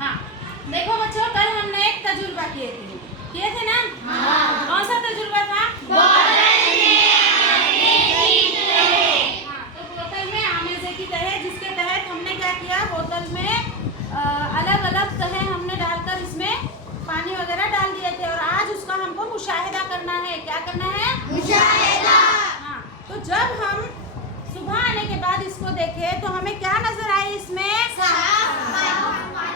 हाँ, देखो बच्चों, कल हमने एक तजुर्बा किए थे ना? हाँ। कौन सा तजुर्बा था? हाँ, तो बोतल में आमेज़े की तह, जिसके तहत हमने क्या किया, बोतल में अलग अलग तह हमने डालकर इसमें पानी वगैरह डाल दिए थे, और आज उसका हमको मुशाहिदा करना है। क्या करना है? मुशाहिदा। हाँ, तो जब हम सुबह आने के बाद इसको देखे तो हमें क्या नजर आए इसमें?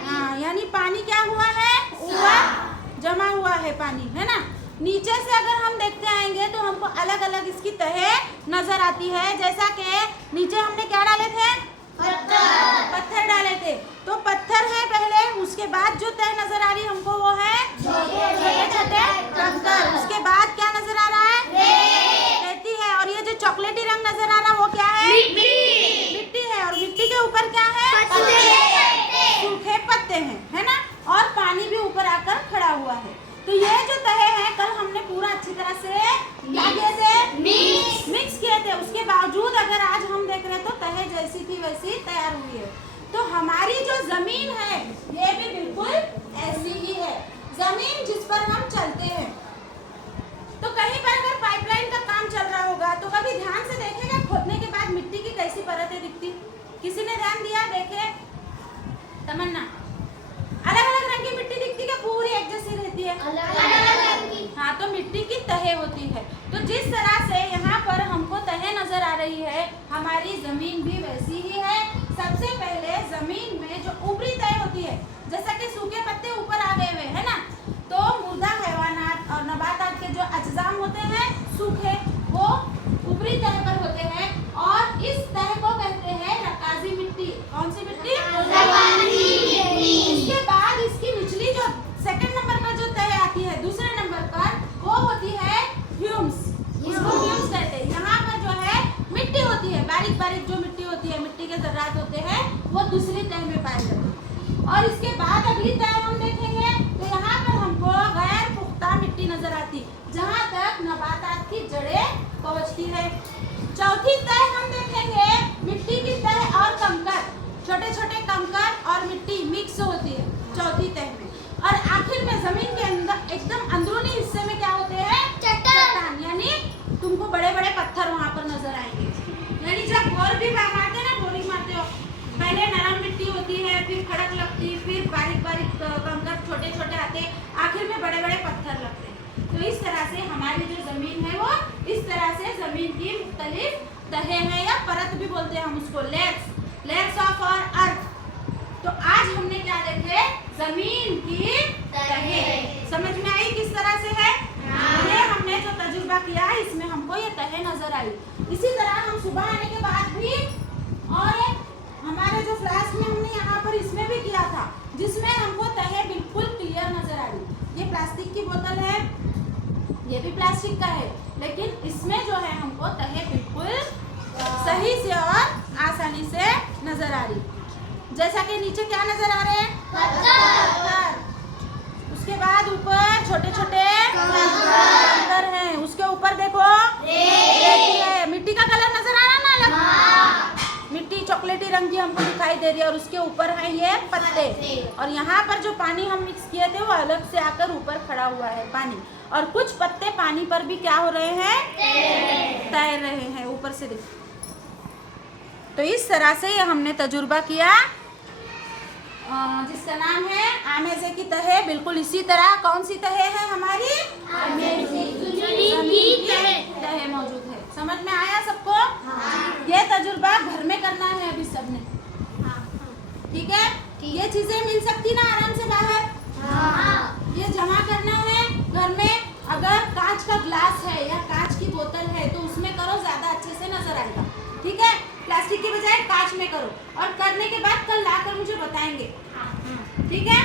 हाँ, यानी पानी क्या हुआ है? ऊपर जमा हुआ है पानी, है ना? नीचे से अगर हम देखते आएंगे तो हमको अलग अलग इसकी तहें नजर आती है। जैसा कि नीचे हमने क्या डाले थे? पत्थर डाले थे। तो पत्थर है पहले, उसके बाद जो तह नजर आ रही हमको वो है छोटे छोटे कंकर। उसके बाद क्या नजर आ रहा है? रेती है। और ये जो चॉकलेटी रंग नजर आ रहा है वो क्या है? मिट्टी है। और मिट्टी के ऊपर क्या है? सूखे पत्ते हैं, है ना? और पानी भी ऊपर आकर खड़ा हुआ है। तो ये जो तहे हैं कल हमने पूरा अच्छी तरह से मिक्स किए थे। उसके बावजूद अगर आज हम देख रहे हैं तो तहे जैसी थी वैसी तैयार हुई है। तो हमारी जो जमीन है ये भी बिल्कुल ऐसी ही है, जमीन जिस पर हम चलते हैं। तो कहीं पर अगर पाइपलाइन का काम चल रहा होगा तो कभी ध्यान से देखेगा खोदने के बाद मिट्टी की कैसी परतें दिखती? किसी ने ध्यान दिया? देखे तमन्ना, अलग अलग रंग की मिट्टी दिखती है, पूरी एक जैसी रहती है? अलग रंग की। हाँ, तो मिट्टी की तहें होती है। तो जिस तरह से यहाँ पर हमको तहें नजर आ रही है, हमारी जमीन भी वैसी ही है। सबसे पहले जमीन में जो ऊपरी तह होती है, जैसा कि सूखे पत्ते ऊपर आ गए हुए हैं ना, तो मुर्दा हैवानात और नबातात के जो अज्जाम होते हैं सूखे, वो ऊपरी तह पर होते हैं। और इस तह को कहते हैं रकाजी मिट्टी। कौन सी मिट्टी? इसके बाद इसकी निचली जो सेकंड नंबर पर जो तह आती है, दूसरे नंबर पर, वो होती है ह्यूम्स। इसको ह्यूम्स कहते हैं। यहाँ पर जो है मिट्टी होती है, बारीक बारीक जो मिट्टी होती है, मिट्टी के जर्रात होते हैं, वो दूसरी तह में पाए जाते हैं। और इसके बाद अगली तह हम देखेंगे तो यहाँ पर हमको गैर पुख्ता मिट्टी नजर आती, जहाँ तक नबातात की जड़ें पहुँचती है। चौथी तह हम देखेंगे मिट्टी की तह और कंकर, छोटे छोटे कंकर और मिट्टी मिक्स होती है चौथी तह में। और आखिर में जमीन के अंदर एकदम अंदरूनी हिस्से में क्या होते हैं? चट्टान, यानी तुमको बड़े बड़े पत्थर वहाँ पर नजर आएंगे। यानी जब बोर भी मारते ना, बोरिंग मारते हो, पहले नरम मिट्टी होती है, फिर खड़क लगती, फिर बारीक बारीक कंकर छोटे छोटे आते, आखिर में बड़े बड़े पत्थर लगते हैं। तो इस तरह से हमारी जो जमीन है वो इस तरह से जमीन की मुख्तलिफ तहें हैं, या परत भी बोलते हैं हम उसको, लेयर्स ऑफ आवर अर्थ। तो आज हमने क्या देखे? जमीन की तहें। समझ में आई किस तरह से है? ये हमने जो तजुर्बा किया है इसमें हमको ये तहें नजर आई। इसी तरह हम सुबह आने के बाद भी, और हमारे जो क्लास में हमने यहाँ पर इसमें भी किया था, जिसमें हमको तहें बिल्कुल क्लियर नजर आ रही। ये प्लास्टिक की बोतल है, ये भी प्लास्टिक का है, लेकिन इसमें जो है हमको तहें बिल्कुल सही से और आसानी से नजर आ रही। जैसा कि नीचे क्या नजर आ रहे हैं? पत्थर। उसके बाद ऊपर छोटे छोटे कंकर हैं, उसके ऊपर देखो रेती है। मिट्टी का कलर नजर आ रहा ना अलग? मिट्टी चॉकलेटी रंग की हमको दिखाई दे रही है, और उसके ऊपर है ये पत्ते। और यहाँ पर जो पानी हम मिक्स किए थे वो अलग से आकर ऊपर खड़ा हुआ है पानी, और कुछ पत्ते पानी पर भी क्या हो रहे हैं? तैर रहे हैं ऊपर से। देखो, तो इस तरह से ये हमने तजुर्बा किया, जिसका नाम है आमेज़े की तह। बिल्कुल इसी तरह कौन सी तह है हमारी? जमीन की तह मौजूद है। समझ में आया सबको? ये तजुर्बा घर में करना है अभी सबने, ठीक है? ये चीजें मिल सकती ना आराम से बाहर? ये जमा करना है घर में। अगर कांच का ग्लास है या कांच की बोतल है तो उसमें करो, ज्यादा अच्छे से नजर आएगा, ठीक है? प्लास्टिक के बजाय कांच में करो, और करने के बाद कल लाकर मुझे बताएंगे, ठीक है?